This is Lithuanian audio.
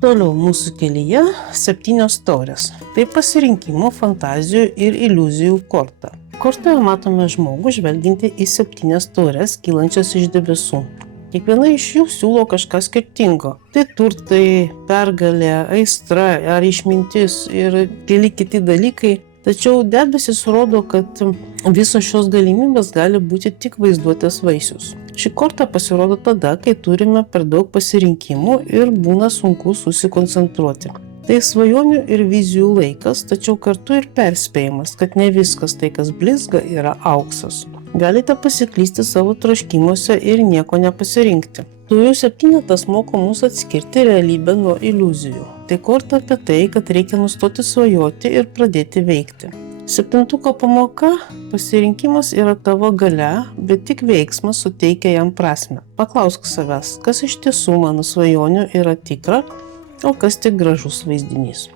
Toliau mūsų kelyje 7 taurės. Tai pasirinkimo, fantazijų ir iliuzijų korta. Kortoje matome žmogų žvelgiantį į 7 taures kylančias iš debesų. Kiekviena iš jų siūlo kažką skirtingo. Tai turtai, pergalė, aistra ar išmintis ir keli kiti dalykai. Tačiau debesis rodo, kad visos šios galimybės gali būti tik vaizduotės vaisius. Ši korta pasirodo tada, kai turime per daug pasirinkimų ir būna sunku susikoncentruoti. Tai svajonių ir vizijų laikas, tačiau kartu ir perspėjimas, kad ne viskas tai, kas blizga, yra auksas. Galite pasiklysti savo troškimuose ir nieko nepasirinkti. Taurių 7 moko mus atskirti realybę nuo iliuzijų. Tai korta apie tai, kad reikia nustoti svajoti ir pradėti veikti. 7 pamoka – pasirinkimas yra tavo galia, bet tik veiksmas suteikia jam prasmę. Paklausk savęs, kas iš tiesų mano svajonių yra tikra, o kas tik gražus vaizdinys.